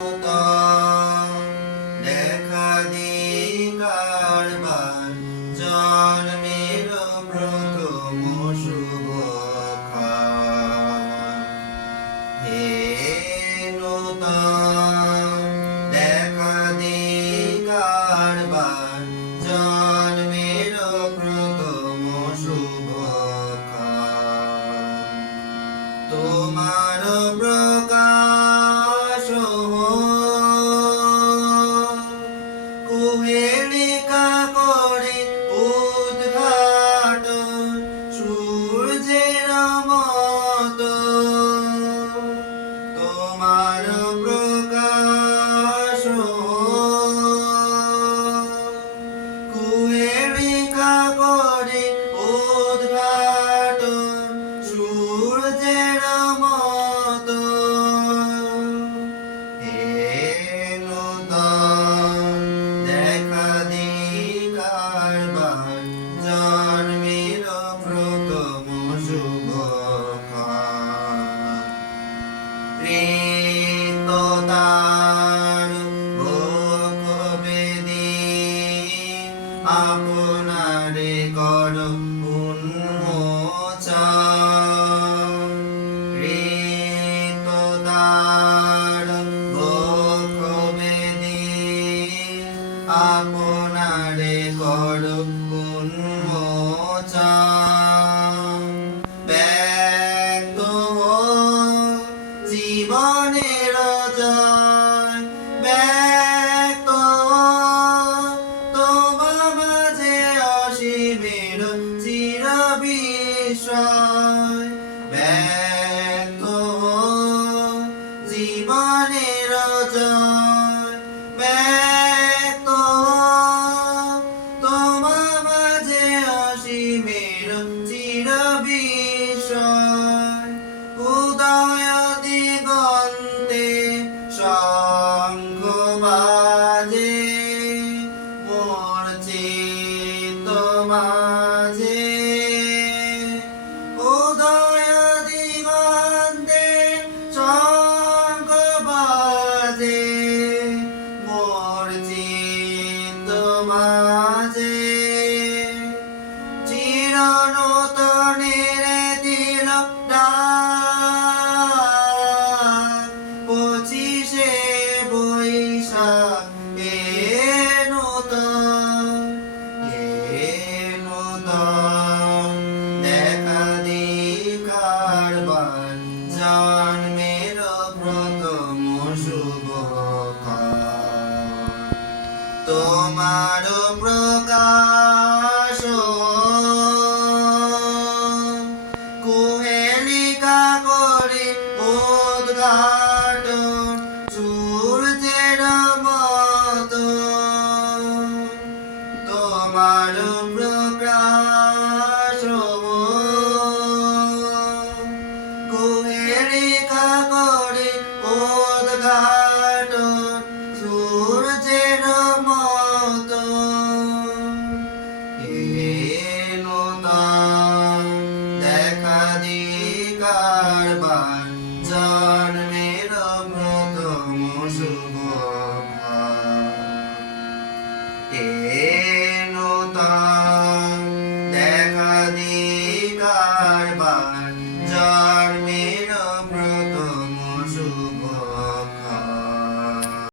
Allah. আপনারে করো মোচা ব্যক্ত জীবনের জয় ব্যক্ত তোমার মাঝে অসীমের চিরবিষয় না বিষয় উদয় দিগন্তে সঙ্গ তোমার প্রকাশ গায় বায়